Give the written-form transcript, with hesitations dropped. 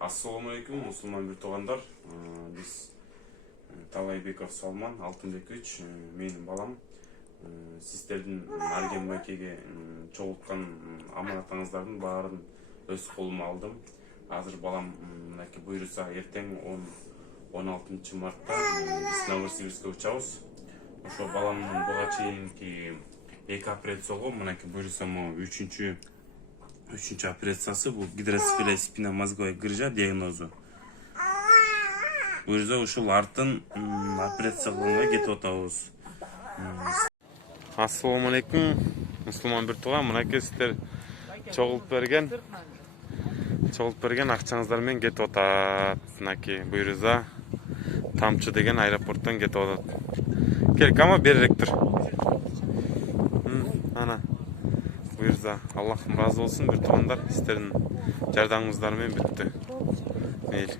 Assalamu алейкум, мусулман бир туугандар. Биз Талайбеков Салман, Алтынбек 3, менин балам. Сиздердин Арген Макеге чогулткан аманатыңыздардын баарын өз колума алдым. Азыр балам мынакей буйруса эртең 16 мартта биз Новосибирскке учабыз. Ошо баламдын буга чейинки 2 операциялоо мынакей буйруса 3-чү операциясы бул гидросфера спинномозговая грыжа диагнозу. Буюрса ушул артын операция кылганга кетип атабыз. Ассаламу алейкум, мусулман бир тууган, мынакей сиздер чогултуп берген акчаңыздар менен кетип атат. Мынакей буйруса Тамчы деген аэропорттон кетип атат. Керек ама беререк тур. Ана буйруса Аллахтан разы болсун бир туугандар, сиздердин жардамыңыздар менен бүттү. Мейли.